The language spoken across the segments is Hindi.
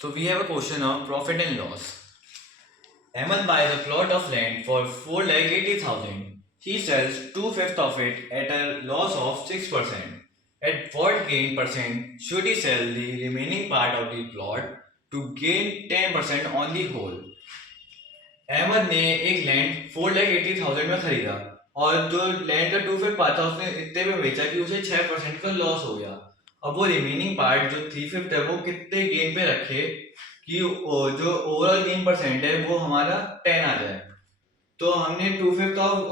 So we have a question of profit and loss. Ahmed buys a plot of land for 4,80,000. He sells 2/5 of it at a loss of 6%. At what gain percent should he sell the remaining part of the plot to gain 10% on the whole? Ahmad ने एक लैंड 4,80,000 में खरीदा और जो लैंड का 2/5 पार्ट था उसने इतने में बेचा कि उसे 6% का लॉस हो गया। अब वो रिमेनिंग पार्ट जो 3/5 है वो कितने गेन पे रखे कि जो ओवरऑल गेन परसेंट है वो हमारा 10 आ जाए। तो हमने 2/5 ऑफ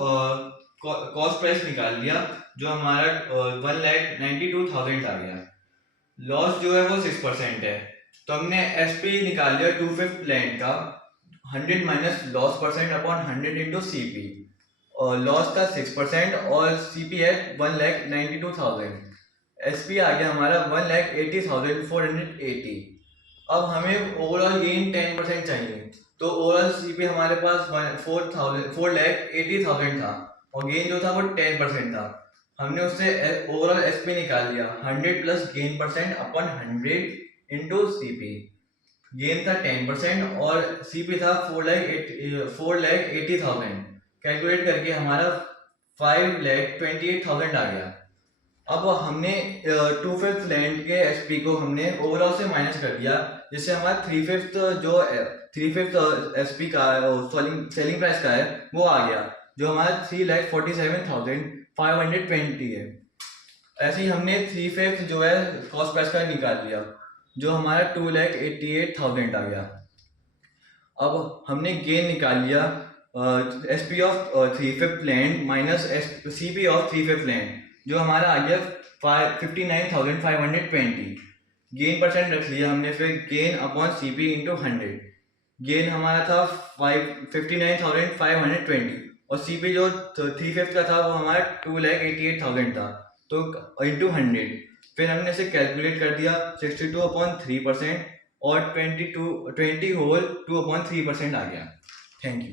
कॉस्ट प्राइस निकाल लिया जो हमारा 1,92,000 आ गया। लॉस जो है वो 6% है, तो हमने एसपी निकाल लिया 2/5 लैंड का 100 minus loss percent upon 100 into CP. और लॉस था 6% और सीपी है 1,92,000। एसपी आ गया हमारा 1,80,480। अब हमें ओवरऑल गेन 10% चाहिए, तो ओवरऑल सीपी हमारे पास 4,80,000 था और गेन जो था वो 10% था। हमने उससे ओवरऑल एसपी निकाल लिया 100 plus gain percent upon 100 into CP. Gain था 10% और सीपी था 4,80,000। कैलकुलेट करके हमारा 5,28,000 आ गया। अब हमने 2/5 लैंड के एसपी को हमने ओवरऑल से माइनस कर दिया, जिससे हमारा 3/5 एसपी का सेलिंग प्राइस का है वो आ गया, जो हमारा 3,47,520 है। ऐसे ही हमने 3/5 जो है कॉस्ट प्राइस का निकाल लिया, जो हमारा 2,88,000 आ गया। अब हमने गेन निकाल लिया SP of 3/5 land minus CP of 3/5 land, जो हमारा आ गया 59,520। गेन परसेंट रख लिया हमने, फिर gain upon CP into 100। Gain हमारा था 59,520 और सीपी जो 3/5 का था वो हमारा 2,88,000 था, तो इंटू 100। फिर हमने इसे कैलकुलेट कर दिया 62/3% और 20 होल 2/3% आ गया। Thank you.